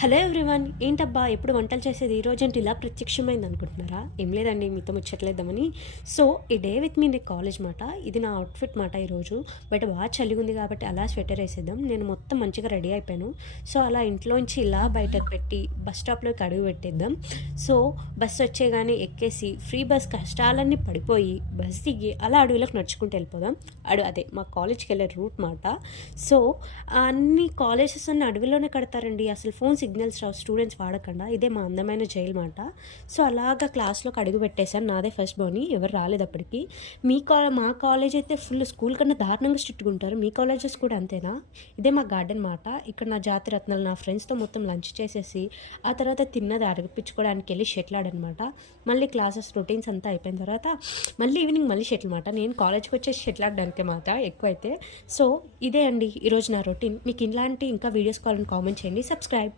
Hello everyone, ఏంటబ్బా ఎప్పుడు వంటలు చేసేది ఈ రోజు అంటే ఇలా ప్రత్యక్షమైంది అనుకుంటున్నారా? ఏం లేదండి, మీతో ముచ్చట్లేద్దామని. సో ఈ డే విత్ మీ నే కాలేజ్ మాట. ఇది నా అవుట్ఫిట్ మాట. ఈరోజు బయట బాగా చలిగా ఉంది కాబట్టి అలా స్వెటర్ వేసేద్దాం. నేను మొత్తం మంచిగా రెడీ అయిపోయాను. సో అలా ఇంట్లోంచి ఇలా బయటకు పెట్టి బస్ స్టాప్లోకి అడుగు పెట్టేద్దాం. సో బస్సు వచ్చేగానే ఎక్కేసి ఫ్రీ బస్ కష్టాలన్నీ పడిపోయి బస్ దిగి అలా అడవిలోకి నడుచుకుంటూ వెళ్ళిపోదాం. అదే మా కాలేజ్కి వెళ్ళే రూట్ మాట. సో అన్ని కాలేజెస్ అన్ని అడవిలోనే కడతారండి. అసలు ఫోన్ సిగ్నల్స్ రావు స్టూడెంట్స్ వాడకుండా. ఇదే మా అందమైన జైలు మాట. సో అలాగా క్లాస్లోకి అడుగు పెట్టేశాను. నాదే ఫస్ట్ బోని, ఎవరు రాలేదు అప్పటికి. మా కాలేజ్ అయితే ఫుల్ స్కూల్ కన్నా దారుణంగా స్ట్రిక్ట్గా ఉంటారు. మీ కాలేజెస్ కూడా అంతేనా? ఇదే మా గార్డెన్ మాట. ఇక్కడ నా జాతి రత్నాలు నా ఫ్రెండ్స్తో మొత్తం లంచ్ చేసేసి ఆ తర్వాత తిన్నది అడిపించుకోవడానికి వెళ్ళి షటిల్ ఆడనమాట. మళ్ళీ క్లాసెస్ రొటీన్స్ అంతా అయిపోయిన తర్వాత మళ్ళీ ఈవినింగ్ మళ్ళీ షటిల్ మాట. నేను కాలేజ్కి వచ్చేసి షటిల్ ఆడడానికే మాట ఎక్కువైతే. సో ఇదే అండి ఈరోజు నా రొటీన్. మీకు ఇలాంటి ఇంకా వీడియోస్ కావాలని కామెంట్ చేయండి, సబ్స్క్రైబ్.